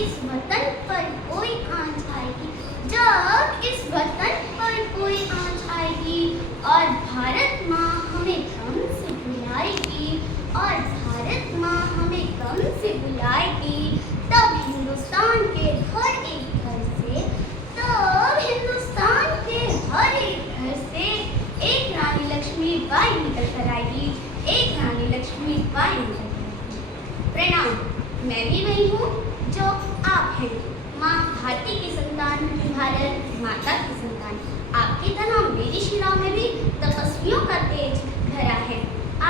इस वतन पर कोई आँच आएगी, जब इस वतन पर कोई आँच आएगी और भारत माँ हमें गम से बुलाएगी, और भारत माँ हमें गम से बुलाएगी, तब हिंदुस्तान के हर एक घर से, तब हिंदुस्तान के हर एक घर से एक रानी लक्ष्मीबाई निकल कर आएगी, एक रानी लक्ष्मीबाई निकल कर आएगी। प्रणाम, मैं भी वही हूँ जो आप हैं, माँ भारती की संतान, भारत माता की संतान। आपकी तरह मेरी शिरा में भी तपस्वियों का तेज भरा है।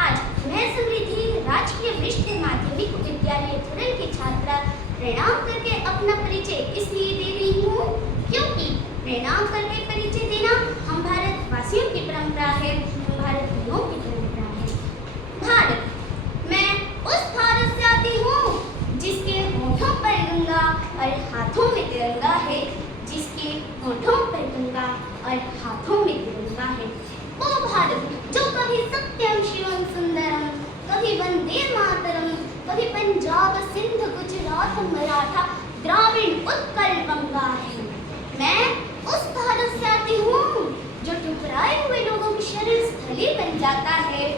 आज मैं समृद्धि राजकीय वरिष्ठ माध्यमिक विद्यालय धुरल की छात्रा प्रणाम करके अपना परिचय इसलिए दे रही हूँ क्योंकि प्रणाम करके परिचय देना हम भारतवासियों की परंपरा है, हम भारतीयों की परंपरा है। भारत, मैं उस भारत से आती हूँ जिसके होठों पर गंगा और हाथों में तिरंगा है, जिसके होठों पर गंगा और हाथों में तिरंगा है। वो भारत जो कभी सत्यम शिवम सुंदरम, कभी वंदे मातरम, कभी पंजाब सिंध गुजरात मराठा द्राविड़ उत्कल गंगा है। मैं उस भारत से आती हूँ जो ठुकराए हुए लोगों की शरण स्थली बन जाता है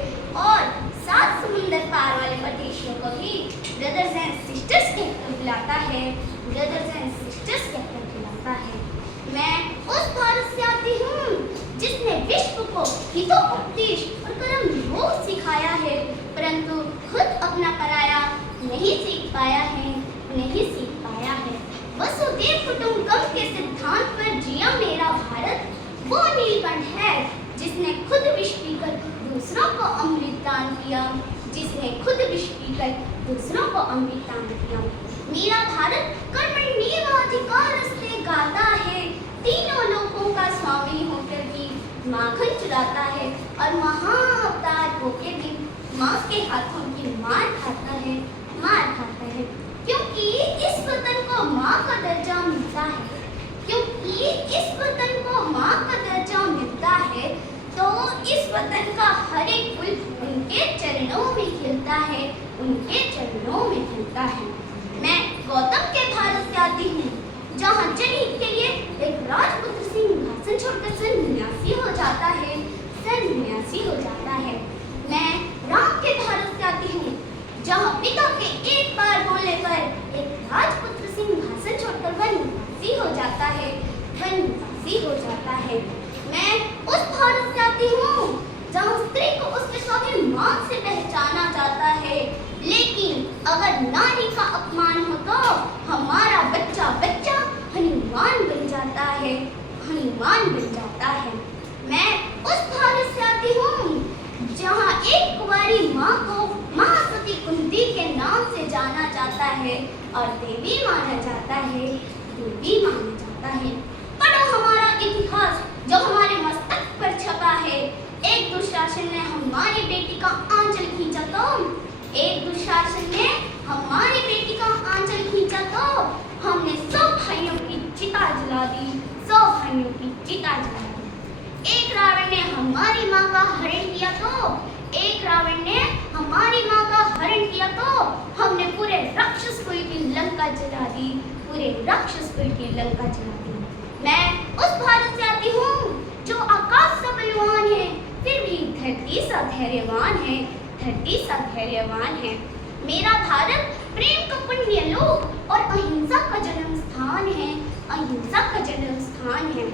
और 7 समुंदर पार वाले परदेशियों को भी ब्रदर्स एंड सिस्टर्स कहकर बुलाता है, ब्रदर्स एंड सिस्टर्स कहकर बुलाता है। मैं उस भारत से आती हूँ जिसने विश्व को हितोपदेश और कर्म योग सिखाया है, परंतु खुद अपना पराया नहीं सीख पाया है, नहीं सीख पाया है। वसुदेव कुटुंबकम के सिद्धांत पर जिया मेरा भारत वो नीलकंठ है जिसने खुद विष पीकर दूसरों को अमृत दान किया, जिसने खुद विष पीकर दूसरों को अमृत दान किया। मेरा भारत कर्मण्येवाधिकारस्ते गाता है, तीनों लोकों का स्वामी होकर भी माखन चुराता है और महाअवतार होकर भी माँ के हाथों की मार खाता है, मार खाता है। क्योंकि इस वतन को माँ का दर्जा मिलता है, क्योंकि इस वतन को माँ का दर्जा मिलता है, तो इस वतन का हर एक फूल उनके चरणों में खिलता है, उनके चरणों में खिलता है। मैं गौतम के भारत से आती हूँ जहाँ जनहित के लिए एक राजपुत्र सिंहासन छोड़कर सन्यासी हो जाता है, सन्यासी हो जाता है। मैं राम के भारत से आती हूँ जहाँ पिता के एक बार बोलने पर एक राजपुत्र सिंहासन छोड़कर वनवासी हो जाता है, वनवासी हो जाता है। मैं उस भारत से आती हूँ जहाँ स्त्री को उसके स्वाभिमान से पहचाना जाता है, लेकिन अगर नारी का अपमान हो तो हमारा बच्चा बच्चा हनुमान बन जाता है, हनुमान बन जाता है। मैं उस भारत से आती हूँ जहाँ एक कुंवारी माँ को महासती कुंती के नाम से जाना जाता है और देवी माना जाता है, देवी माना जाता है। पढ़ो हमारा इतिहास जो हमारे मस्तक पर छपा है। एक दुशासन ने हमारी बेटी का आंचल खींचा तो, एक दुशासन ने हमारी बेटी का आंचल खींचा तो हमने 100 भाइयों की चिता जला दी, 100 भाइयों की चिता जला दी। एक रावण ने हमारी माँ का हरण किया तो, एक रावण ने हमारी माँ का हरण किया तो हमने पूरे राक्षस कुल की लंका जला दी, पूरे राक्षस कुल की लंका जला दी। मैं उस भारत से आती हूँ जो आकाश सा बलवान है, फिर भी धरती सा धैर्यवान है, धरती सा धैर्यवान है। मेरा भारत प्रेम का पुण्य लोक और अहिंसा का जन्म स्थान है, अहिंसा का जन्म स्थान है।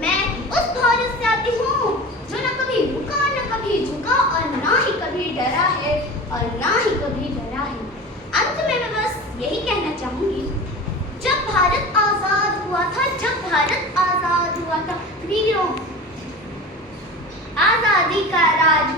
मैं उस भारत से आती हूँ जो न कभी रुका, न कभी झुका और ना ही कभी डरा है, और ना ही कभी डरा है। अंत में मैं बस यही कहना चाहूंगी, जब भारत आजाद हुआ था, जब भारत आजाद हुआ था, वीरों आजादी का राज